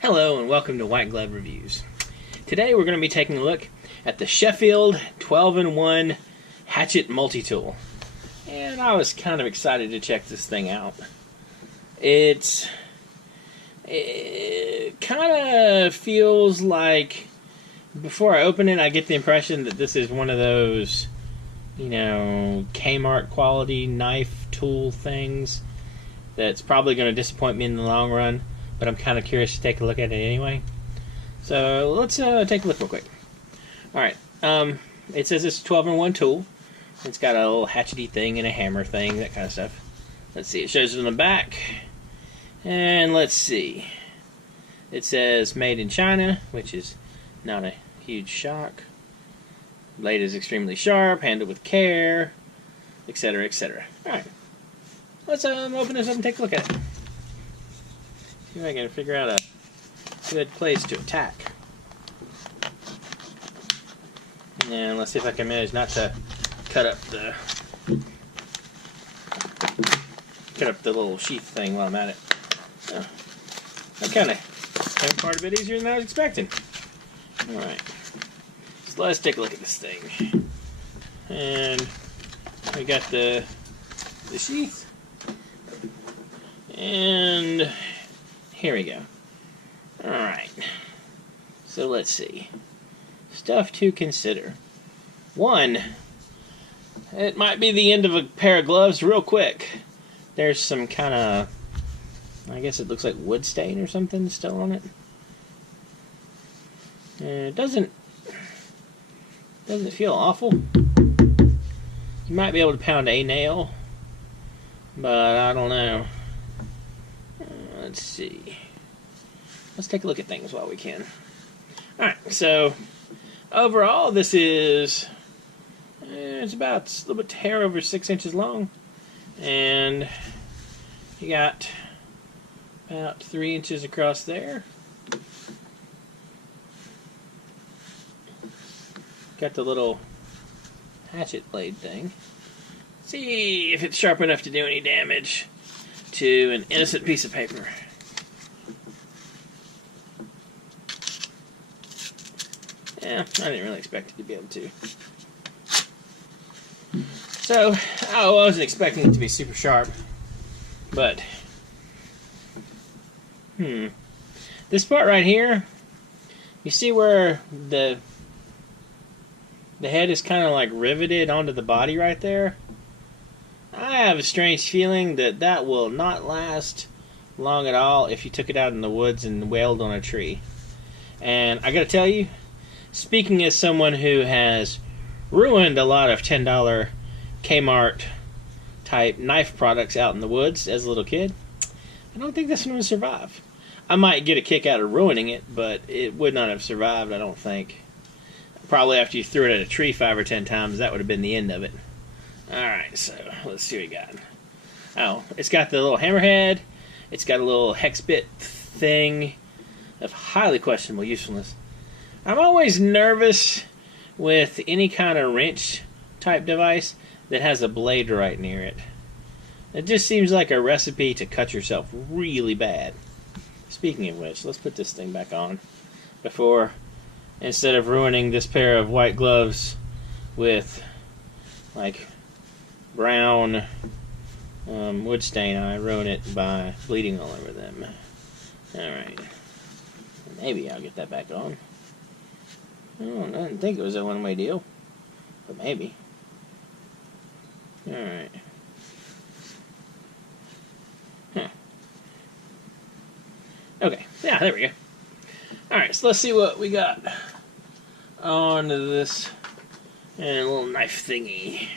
Hello and welcome to White Glove Reviews. Today we're going to be taking a look at the Sheffield 12-in-1 Hatchet Multi-Tool. And I was kind of excited to check this thing out. It kind of feels like, before I open it, I get the impression that this is one of those, Kmart quality knife tool things that's probably going to disappoint me in the long run. But I'm kind of curious to take a look at it anyway. So let's take a look real quick. Alright, it says it's a 12-in-1 tool. It's got a little hatchety thing and a hammer thing, that kind of stuff. Let's see, it shows it on the back. And let's see. It says made in China, which is not a huge shock. Blade is extremely sharp, handled with care, etc., etc. Alright, let's open this up and take a look at it. See if I can figure out a good place to attack. And let's see if I can manage not to cut up the little sheath thing while I'm at it. Oh, that kind of made part a bit easier than I was expecting. Alright, so let's take a look at this thing. And we got the sheath. And here we go. Alright. So let's see. Stuff to consider. One, it might be the end of a pair of gloves real quick. There's some kind of, I guess it looks like wood stain or something still on it. And it doesn't feel awful. You might be able to pound a nail, but I don't know. Let's see. Let's take a look at things while we can. Alright, so overall this is, it's about a little bit hair over 6 inches long. And you got about 3 inches across there. Got the little hatchet blade thing. See if it's sharp enough to do any damage to an innocent piece of paper. Yeah, I didn't really expect it to be able to. So, I wasn't expecting it to be super sharp, but this part right here, you see where the head is kind of like riveted onto the body right there? I have a strange feeling that that will not last long at all if you took it out in the woods and wailed on a tree. And I gotta tell you, speaking as someone who has ruined a lot of $10 Kmart type knife products out in the woods as a little kid, I don't think this one would survive. I might get a kick out of ruining it, but it would not have survived, I don't think. Probably after you threw it at a tree 5 or 10 times, that would have been the end of it. Alright, so let's see what we got. Oh, it's got the little hammerhead. It's got a little hex bit thing of highly questionable usefulness. I'm always nervous with any kind of wrench type device that has a blade right near it. It just seems like a recipe to cut yourself really bad. Speaking of which, let's put this thing back on before, instead of ruining this pair of white gloves with like brown wood stain, I ruin it by bleeding all over them. Alright. Maybe I'll get that back on. I didn't think it was a one-way deal, but maybe. Alright. Okay, yeah, there we go. Alright, so let's see what we got on this and a little knife thingy.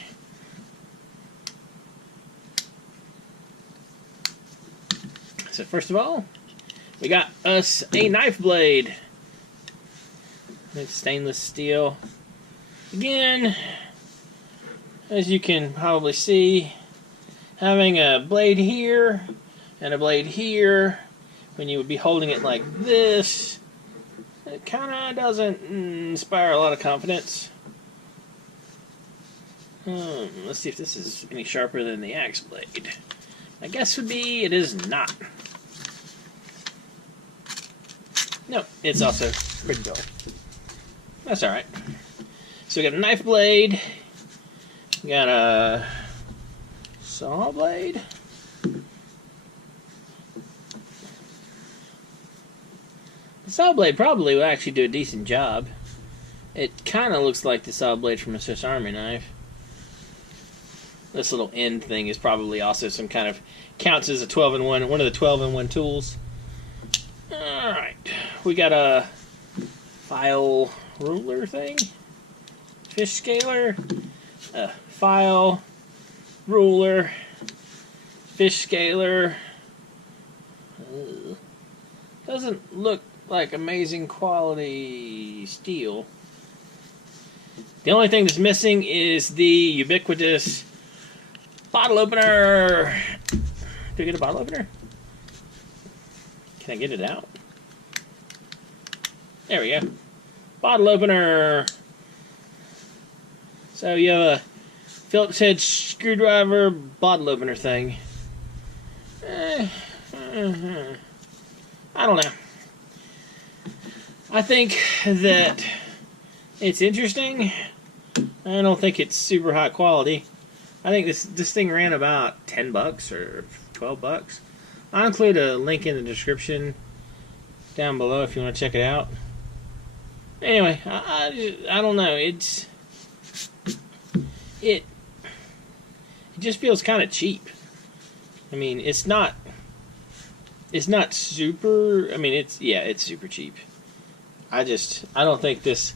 So first of all, we got us a knife blade. It's stainless steel. Again, as you can probably see, having a blade here and a blade here, when you would be holding it like this, it kind of doesn't inspire a lot of confidence. Let's see if this is any sharper than the axe blade. My guess would be it is not. No, it's also pretty dull. That's alright. So we got a knife blade. We got a saw blade. The saw blade probably will actually do a decent job. It kind of looks like the saw blade from a Swiss Army knife. This little end thing is probably also some kind of, counts as a 12-in-1, one of the 12-in-1 tools. Alright, we got a file ruler thing, fish scaler, a file, ruler, fish scaler. Doesn't look like amazing quality steel. The only thing that's missing is the ubiquitous bottle opener. Do I get a bottle opener? Can I get it out? There we go. Bottle opener. So you have a Phillips head screwdriver bottle opener thing. I don't know. I think that it's interesting. I don't think it's super high quality. I think this thing ran about $10 or $12. I'll include a link in the description down below if you want to check it out. Anyway, I don't know. It just feels kind of cheap. I mean, it's not super. I mean, it's super cheap. I don't think this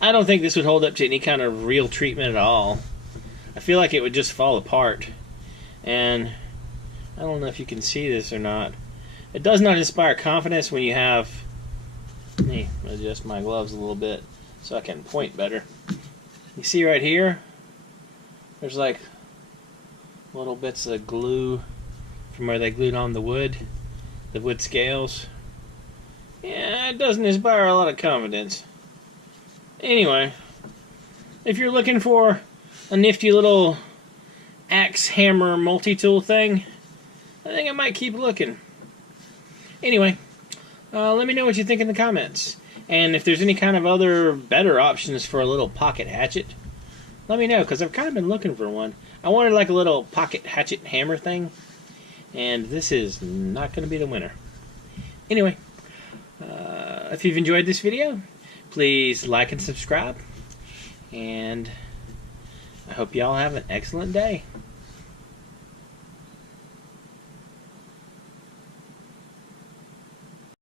would hold up to any kind of real treatment at all. I feel like it would just fall apart. And I don't know if you can see this or not. It does not inspire confidence when you have... Let me adjust my gloves a little bit so I can point better. You see right here? There's like little bits of glue from where they glued on the wood scales. Yeah, it doesn't inspire a lot of confidence. Anyway, if you're looking for a nifty little axe hammer multi-tool thing, I think I might keep looking. Anyway, let me know what you think in the comments. And if there's any kind of other better options for a little pocket hatchet, let me know, because I've kind of been looking for one. I wanted like a little pocket hatchet hammer thing, and this is not going to be the winner. Anyway, if you've enjoyed this video, please like and subscribe, and I hope y'all have an excellent day.